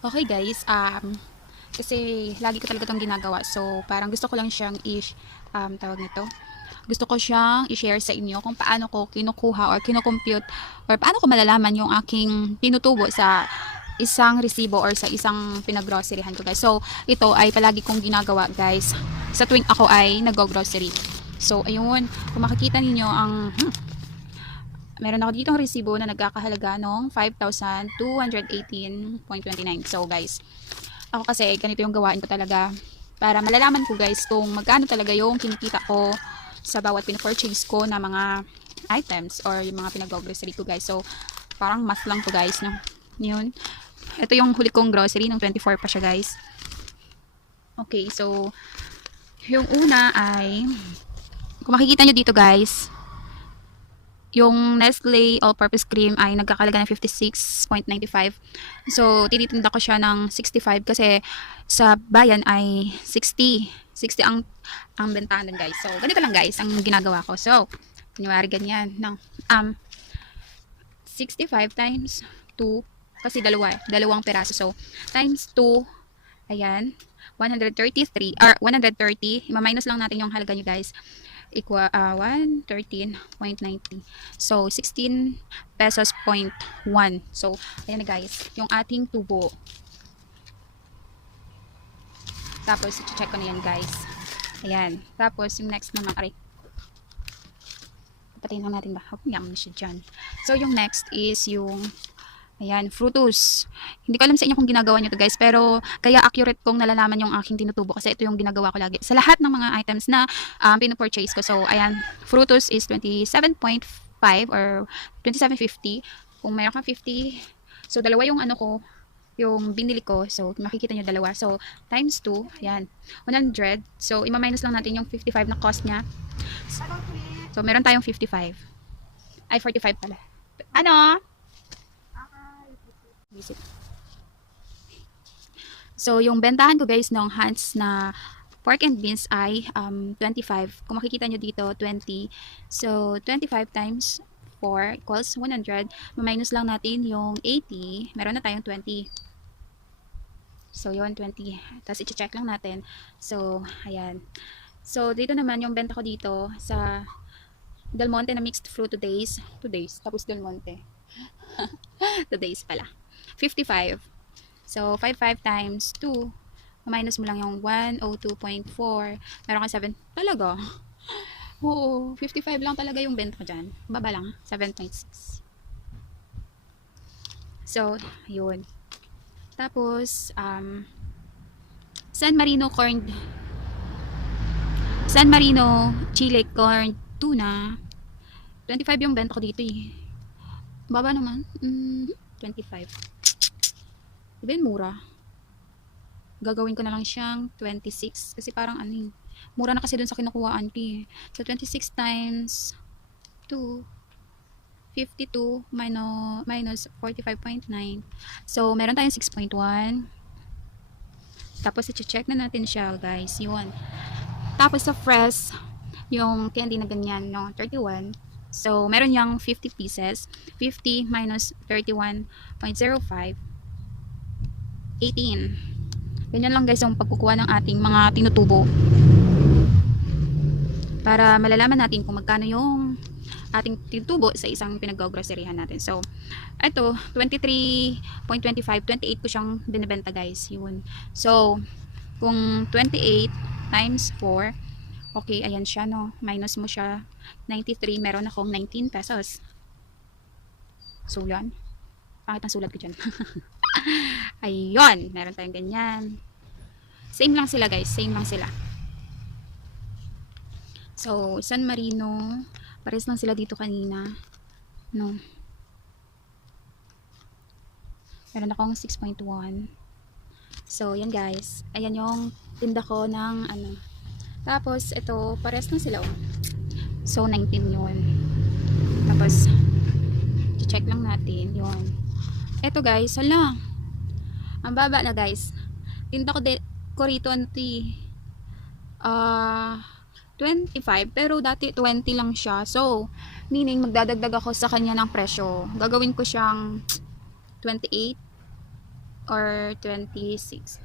Okay guys, kasi lagi ko talaga itong ginagawa. So, parang gusto ko lang siyang tawag nito. Gusto ko siyang i-share sa inyo kung paano ko kinukuha or kinukompute or paano ko malalaman yung aking tinutubo sa isang resibo or sa isang pinaggroceryhan ko guys. So, ito ay palagi kong ginagawa guys sa tuwing ako ay nag-grocery. So, ayun, kung makikita ninyo ang meron ako ditong resibo na nagkakahalaga ng 5,218.29. So guys, ako kasi ganito yung gawain ko talaga para malalaman ko guys kung magkano talaga yung kinikita ko sa bawat pinapurchase ko na mga items or yung mga pinag-grocery ko guys. So parang math lang to guys, no? Yun. Ito yung huli kong grocery ng 24 pa siya guys. Okay, so yung una ay kung makikita nyo dito guys, yung Nestle all-purpose cream ay nagkakalaga ng 56.95. So, tinitinda ko siya ng 65 kasi sa bayan ay 60. 60 ang bentahan dun guys. So, ganito lang guys ang ginagawa ko. So, kunyari ganyan. No? 65 times 2 kasi dalawang peraso. So, times 2, ayan, 133 or 130. Ima-minus lang natin yung halaga nyo guys. Equal 113.90. So 16 pesos point 1. So ayan na guys, yung ating tubo. Tapos i-check ko na yan guys. Ayan. Tapos yung next naman, aray. Patayin lang natin ba? Yum na siya dyan. So yung next is yung ayan, frutos. Hindi ko alam sa inyo kung ginagawa nyo to guys, pero kaya accurate kong nalalaman yung aking tinutubo kasi ito yung ginagawa ko lagi sa lahat ng mga items na pinupurchase ko. So, ayan, frutos is 27.5 or 27.50. Kung mayroon kang 50, so dalawa yung ano ko, yung binili ko. So, makikita nyo dalawa. So, times 2, ayan, 100. So, ima-minus lang natin yung 55 na cost niya. So, meron tayong 55. Ay, 45 pala. Ano? So, yung bentahan ko guys ng Hans na pork and beans ay 25. Kung makikita nyo dito, 20. So, 25 times 4 equals 100. Minus lang natin yung 80. Meron na tayong 20. So, yun, 20. Tapos, i-check lang natin. So, ayan. So, dito naman yung benta ko dito sa Del Monte na mixed fruit today's. Tapos Del Monte. Today's pala. 55. So, 55 times 2. Minus mo lang yung 102.4. Meron ka 7. Talaga? Oo. 55 lang talaga yung benta ko dyan. Baba lang. 7.6. So, yun. Tapos, San Marino chili corn tuna. 25 yung benta ko dito eh. Baba naman. 25. Diba yun mura? Gagawin ko na lang siyang 26. Kasi parang ano, mura na kasi dun sa kinukuhaan ko eh. So 26 times 2, 52 minus 45.9. So meron tayong 6.1. Tapos i-check na natin siya guys. Yun. Tapos sa fresh, yung candy na ganyan, no, 31. So meron yung 50 pieces. 50 minus 31.05. 18. Ganyan lang guys yung pagkukuha ng ating mga tinutubo. Para malalaman natin kung magkano yung ating tinutubo sa isang pinag-groceryhan natin. So, ito, 23.25, 28 ko siyang binibenta guys. Yun. So, kung 28 times 4, okay, ayan siya, no? Minus mo siya, 93, meron akong 19 pesos. So, yan. Pangit ang sulat ko dyan. Ayun, meron tayong ganyan. Same lang sila guys, same lang sila. So, San Marino, pares lang sila dito kanina. No. Meron akong 6.1. So, yan guys. Ayan yung tinda ko ng ano. Tapos, ito, pares lang sila. Oh. So, 19 yun. Tapos, check lang natin. Yun. Ito guys, hala. Ang baba na guys. tinda ko rito ah 25, pero dati 20 lang siya. So, meaning magdadagdag ako sa kanya ng presyo. Gagawin ko siyang 28 or 26.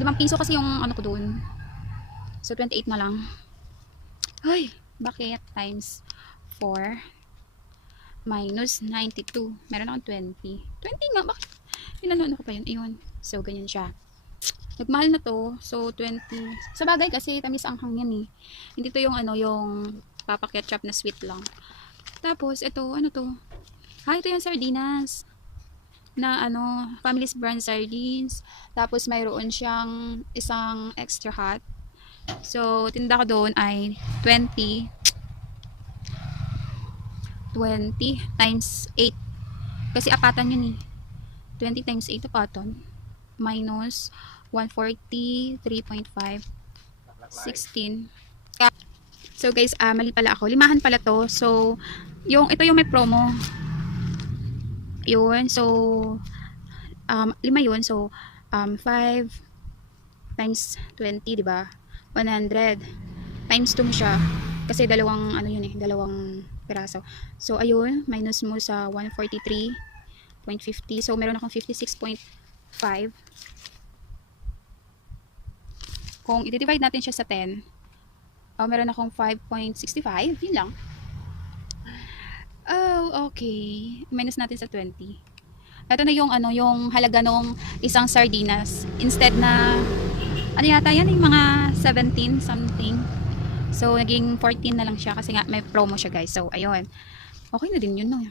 5 piso kasi yung ano ko doon. So, 28 na lang. Ay, bakit? Times 4 minus 92. Meron akong 20. 20 nga, bakit? Pinanono ko pa yun. Ayun. So, ganyan siya. Nagmahal na to. So, 20. Sa bagay kasi, tamis ang hangyan eh. Hindi to yung ano, yung papa ketchup na sweet lang. Tapos, ito, ano to? Ito yung sardinas. Na ano, family's brand sardines. Tapos, mayroon siyang isang extra hot. So, tinda ko doon ay 20 times 8. Kasi apatan yun eh. 20 times 8 apatan. Minus 140, 3.5, 16. So guys, mali pala ako. Limahan pala to. So, ito yung may promo. Yun. So, 5 yun. So, 5 times 20, diba? 100. Times 2 mo siya. Kasi dalawang, ano yun eh, dalawang piraso. So, ayun, minus mo sa 143.50. So, meron akong 56.5. Kung i-divide natin siya sa 10, meron akong 5.65. Yun lang. Oh, okay. Minus natin sa 20. Ito na yung, ano, yung halaga nung isang sardinas. Instead na, ano yata yan, yung mga 17 something. So, naging 14 na lang siya kasi nga may promo siya guys. So, ayun. Okay na din yun, no?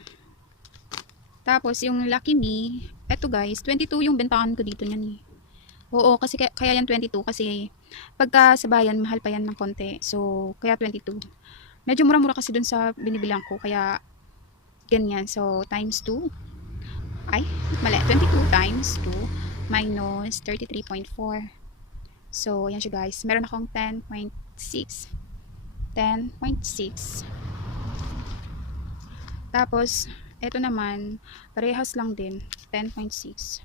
Tapos, yung Lucky Me, eto guys, 22 yung bentahan ko dito niyan eh. Oo, kasi kaya yan 22 kasi pagka sa bayan, mahal pa yan ng konti. So, kaya 22. Medyo mura-mura kasi dun sa binibilang ko, kaya ganyan. So, times 2. Ay, mali. 22 times 2 minus 33.4. So, ayan siya guys. Meron akong 10.6. 10.6. Tapos, eto naman, parehas lang din. 10.6.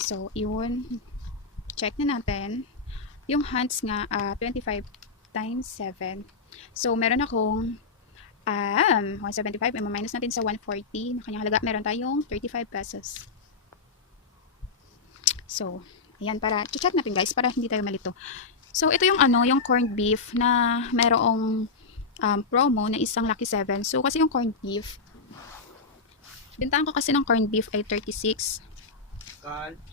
So, yun. Check na natin. Yung hands nga, 25 times 7. So, meron akong 175. Minus natin sa 140. Na kanyang halaga, meron tayong 35 pesos. So, ayan, check natin guys, para hindi tayo malito. So, ito yung ano, yung corned beef na merong promo na isang Lucky 7. So, kasi yung corned beef, bintahan ko kasi ng corned beef ay 36.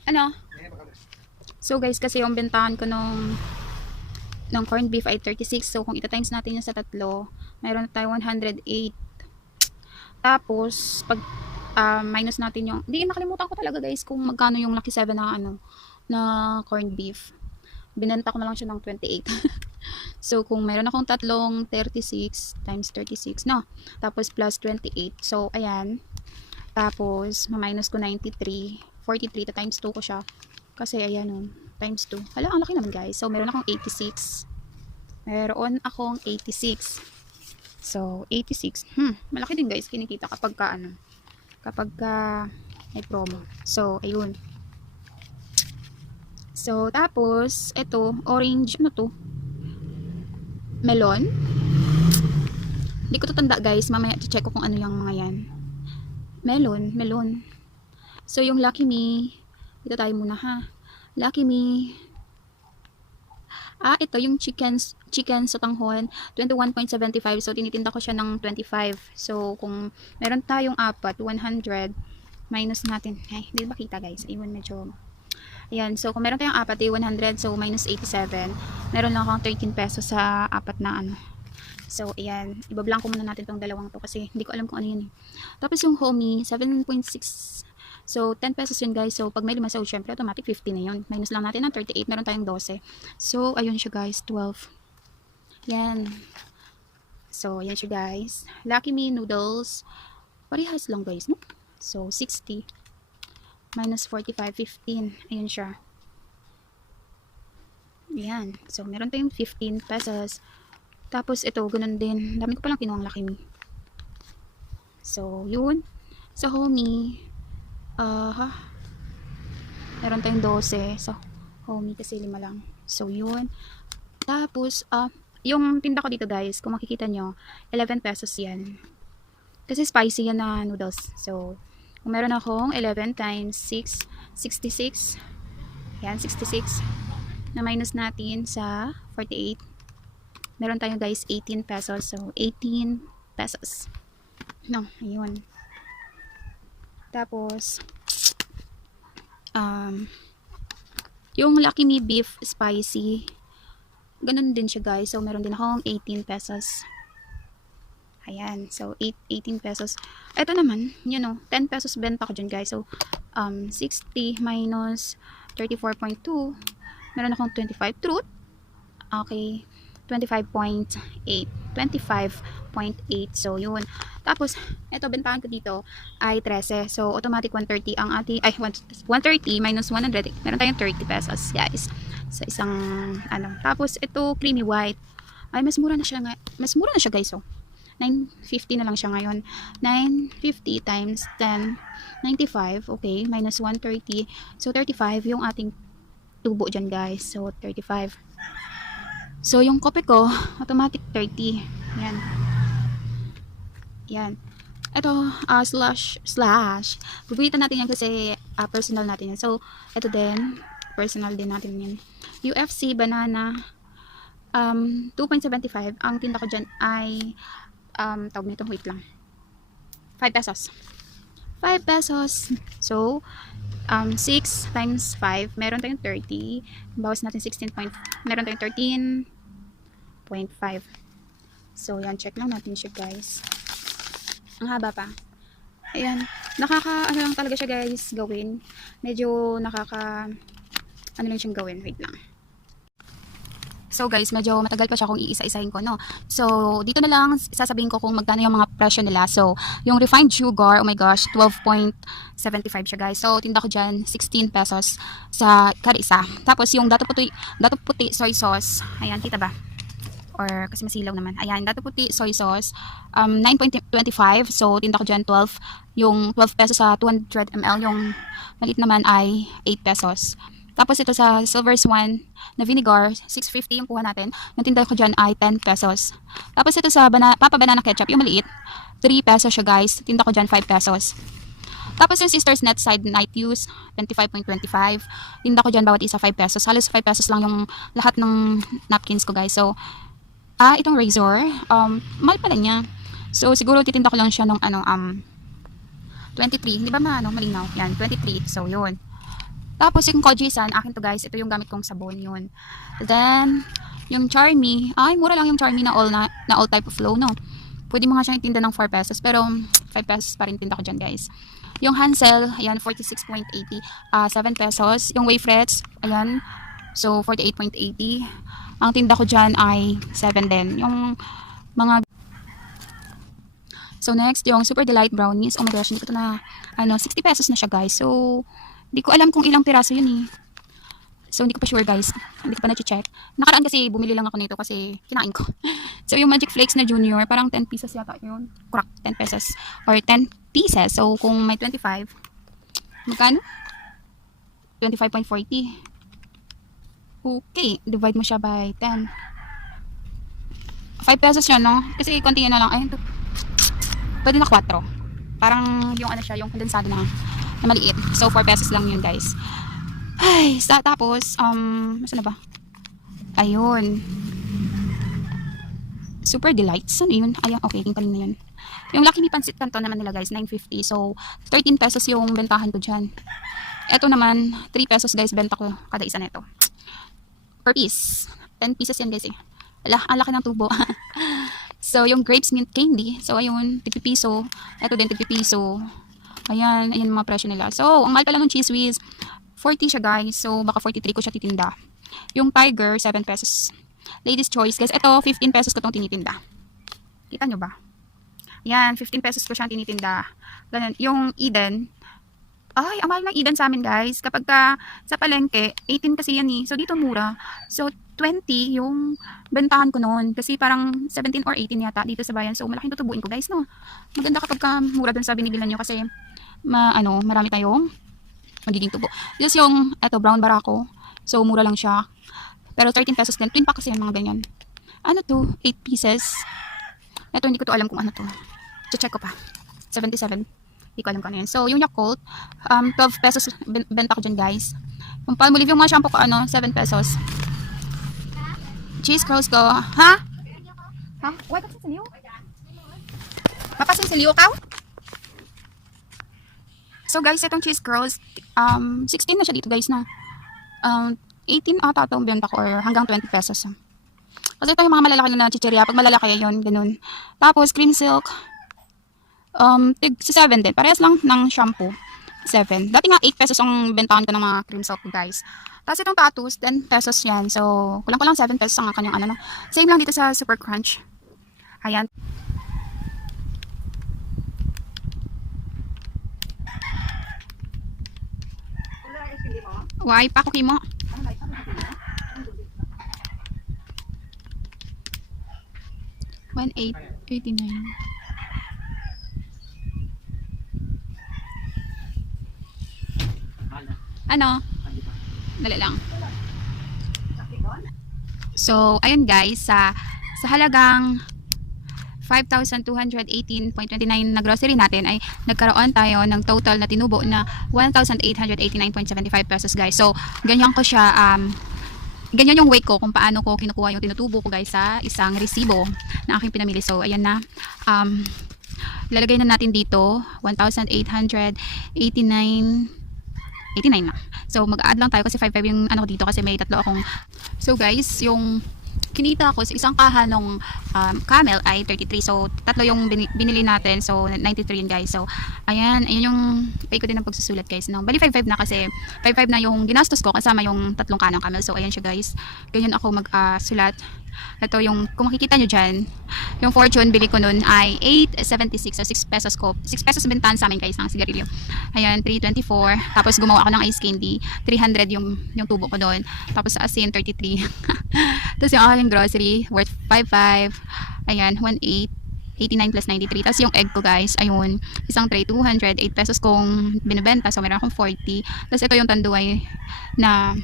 Ano? So, guys, kasi yung bintahan ko ng corned beef ay 36. So, kung ita-times natin yun sa tatlo, mayroon na tayo 108. Tapos, pag minus natin yung, nakalimutan ko talaga guys kung magkano yung Lucky 7 na ano, na corned beef. Binenta ko na lang siya ng 28. So, kung meron akong tatlong 36 times 36, no? Tapos, plus 28. So, ayan. Tapos, ma-minus ko 93. 43 to times 2 ko siya. Kasi, ayan o. Times 2. Hala, ang laki naman guys. So, meron akong 86. Meron akong 86. So, 86. Malaki din guys. Kinikita kapag ka, ano, kapag ka may promo. So, ayun. So, tapos, ito, orange, ano to? Melon. Hindi ko to tanda guys. Mamaya, check ko kung ano yung mga yan. Melon. So, yung Lucky Me, dito tayo muna ha. Lucky Me. Ito yung chicken sotanghon, 21.75. So, tinitinda ko siya ng 25. So, kung meron tayong apat, 100, minus natin. Ay, hindi ba kita guys? Ayun, medyo. Ayan, so kung meron tayong apat, 100. So, minus 87. Meron lang akong 13 pesos sa apat na ano. So, ayan. Ibablanko muna natin tong dalawang to kasi hindi ko alam kung ano yun eh. Tapos yung homie, 7.6. So, 10 pesos yun guys. So, pag may lima, so syempre automatic 50 na yun. Minus lang natin ng 38. Meron tayong 12. So, ayun siya guys. 12. Yan. So, ayan siya guys. Lucky Me noodles. Parehas lang guys, no? So, 60. Minus 45, 15. Ayun siya. Yan. So, meron tayong 15 pesos. Tapos, ito, ganun din. Dami ko palang kinuhang Lucky Me. So, yun. Sa homie, Meron tayong 12. So, homey kasi 5 lang. So, yun. Tapos, yung tinda ko dito guys, kung makikita nyo, 11 pesos yan. Kasi spicy yan na noodles. So, kung meron akong 11 times 6, 66. Yan, 66. Na minus natin sa 48. Meron tayo guys 18 pesos. So, 18 pesos. No, ayun. Tapos, yung Lucky Me beef spicy, ganun din siya guys. So, meron din akong 18 pesos. Ayan. So, 18 pesos. Ito naman, 10 pesos benta ko dyan guys. So, 60 minus 34.2. Meron akong 25 truth. Okay. 25.8. 25.8. So, yun. Tapos, ito, bentahan ko dito ay 13. So, automatic 130 ang ating, 130 minus 100. Meron tayong 30 pesos, guys. Sa isang, Tapos, ito, creamy white. Ay, mas mura na siya, guys. So, 950 na lang siya ngayon. 950 times 10, 95. Okay, minus 130. So, 35 yung ating tubo dyan, guys. So, 35. So, yung kope ko, automatic 30. Yan. Yan. Ito, slash. Gugulitan natin yan kasi personal natin yan. So, ito din. Personal din natin yan. UFC banana. 2.75. Ang tinda ko dyan ay tawag nito, wait lang. 5 pesos. 5 pesos. So, 6 times 5, meron tayong 30. Bawas natin 16 point, meron tayong 13.5. So, yan, check lang natin siya, guys. Ang haba pa. Ayan, lang talaga siya, guys, gawin. Medyo lang siyang gawin, wait lang. So guys, medyo matagal pa siya kung iisa-isahin ko, no? So, dito na lang sasabihin ko kung magkano yung mga presyo nila. So, yung refined sugar, oh my gosh, 12.75 siya, guys. So, tinda ko dyan, 16 pesos sa kada isa. Tapos, yung dato puti soy sauce, ayan, kita ba? Or, kasi masilaw naman. Ayan, dato puti soy sauce, 9.25. So, tinda ko dyan, 12. Yung 12 pesos sa 200 ml. Yung maliit naman ay 8 pesos. Tapos ito sa silver swan na vinegar, 650 yung kuha natin. Yung tinda ko dyan ay 10 pesos. Tapos ito sa Papa Banana Ketchup, yung maliit, 3 pesos siya, guys. Tinda ko dyan 5 pesos. Tapos yung Sister's Net Side Night Use, 25.25. Tinda ko dyan bawat isa 5 pesos. Halos 5 pesos lang yung lahat ng napkins ko, guys. So, itong razor, mahal pala niya. So, siguro titinda ko lang siya ng 23. Hindi ba malinaw? Yan, 23. So, yun. Tapos yung Kojisan, akin to, guys. Ito yung gamit kong sabon, yun. Then, yung Charmy, mura lang yung Charmy na all type of flow, no? Pwede mo nga siyang itinda ng 4 pesos, pero 5 pesos pa rin tinda ko dyan, guys. Yung Hansel, ayan, 46.80, 7 pesos. Yung Wafrets, ayan, so 48.80. Ang tinda ko dyan ay 7 din. Yung mga So, next, yung Super Delight Brownies. Oh my gosh, hindi ko ito na, 60 pesos na siya, guys. So, hindi ko alam kung ilang piraso yun, eh. So, hindi ko pa sure, guys. Hindi ko pa na-check. Nakaraan kasi, bumili lang ako nito kasi kinain ko. So, yung Magic Flakes na Junior, parang 10 pesos yata yun. Correct, 10 pesos. Or 10 pieces. So, kung may 25, magkano? 25.40. Okay, divide mo siya by 10. 5 pesos siya, no? Kasi konti na lang. Ayun to. Pwede na 4. Parang yung siya, yung kondensado na maliit. So, 4 pesos lang yun, guys. Ay, tapos, masa na ba? Ayun. Super Delights. Ano yun? Ayun, okay, yung kanina yun. Yung Lucky Me Pancit Canton naman nila, guys, 9.50. So, 13 pesos yung bentahan ko dyan. Ito naman, 3 pesos, guys, benta ko kada isa nito. Per piece. 10 pieces yan, guys, eh. Ang laki ng tubo. So, yung grapes mint candy. So, ayun, tig-piso. Ito din, tig-piso. Ayan mga presyo nila. So, ang mahal pala ng cheese whiz, 40 siya, guys. So, baka 43 ko siya titinda. Yung Tiger, 7 pesos. Ladies Choice, guys. Ito, 15 pesos ko itong tinitinda. Kita nyo ba? Yan, 15 pesos ko siyang tinitinda. Ganun. Yung Eden, ang mahal ng Eden sa amin, guys. Kapag sa palengke, 18 kasi yan, eh. So, dito mura. So, 20 yung bentahan ko noon. Kasi parang 17 or 18 yata dito sa bayan. So, malaking tutubuin ko, guys, no? Maganda kapag mura dun sa binibilan nyo kasi marami tayong magiging tubo. This yung, eto, brown barako. So, mura lang siya. Pero 13 pesos din. Twin pack kasi yan, mga ganyan. Ano to? 8 pieces. Ito, hindi ko to alam kung ano to. Check ko pa. 77. Hindi ko alam kung ano yan. So, yung Yakult, 12 pesos benta ko dyan, guys. Yung Palmolive, yung mga shampoo ko, 7 pesos. Cheese curls ko. Ha? Ha? Why ka sa liyo? Mapasin sa liyo ka? So, guys, itong cheese curls, 16 na siya dito, guys, na. 18 ata itong benta ko or hanggang 20 pesos. Kasi ito yung mga malalaki na chichirya. Pag malalaki yun, ganun. Tapos, cream silk. Tig 7 din. Parehas lang ng shampoo. 7. Dati nga 8 pesos ang bentahan ko ng mga cream silk, guys. Tapos itong tattoos, 10 pesos yan. So, kulang-kulang 7 pesos ang kanyang ano. Same lang dito sa Super Crunch. Ayan. Why? Pakuki mo. $1,889. Ano? Dali lang. So, ayun guys, sa halagang 5,218.29 na grocery natin ay nagkaroon tayo ng total na tinubo na 1,889.75 pesos, guys. So, ganyan ko siya, ganyan yung weight ko kung paano ko kinukuha yung tinutubo ko, guys, sa isang resibo na aking pinamili. So, ayan na. Lalagay na natin dito 1,889 na. So, mag-add lang tayo kasi 5.5 yung ano ko dito kasi may tatlo akong. So, guys, yung kinita ko sa isang kaha ng camel ay 33. So, tatlo yung binili natin. So, 93 yun, guys. So, ayan yung pay ko din ng pagsusulat, guys. No? Bali, 5.5 na kasi 5.5 na yung ginastos ko kasama yung tatlong kaha ng camel. So, ayan siya, guys. Ganyan ako mag-sulat. Ito yung, kung makikita nyo dyan, yung fortune bili ko nun ay 8.76. So, 6 pesos ko. 6 pesos bentahan sa amin, guys, ng sigarilyo. Ayan, 3.24. Tapos, gumawa ako ng ice candy. 300 yung tubo ko doon. Tapos, sa asin, 33. Tapos, yung aking grocery, worth 5.5. Ayan, 1.889 plus 93. Tapos, yung egg ko, guys, ayun, isang tray, 200. 8 pesos kong binibenta. So, meron akong 40. Tapos, ito yung tanduay na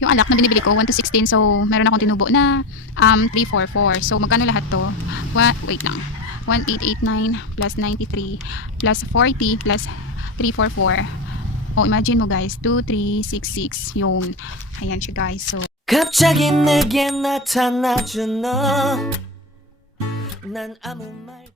yung alak na binibili ko, 1 to 16. So, meron akong tinubo na 344. So, magkano lahat to? Wait lang. 1889 plus 93 plus 40 plus 344. Oh, imagine mo, guys. 2366 yung. Ayan siya, guys. So, 갑자기 내게 나타나준 너 난 아무 말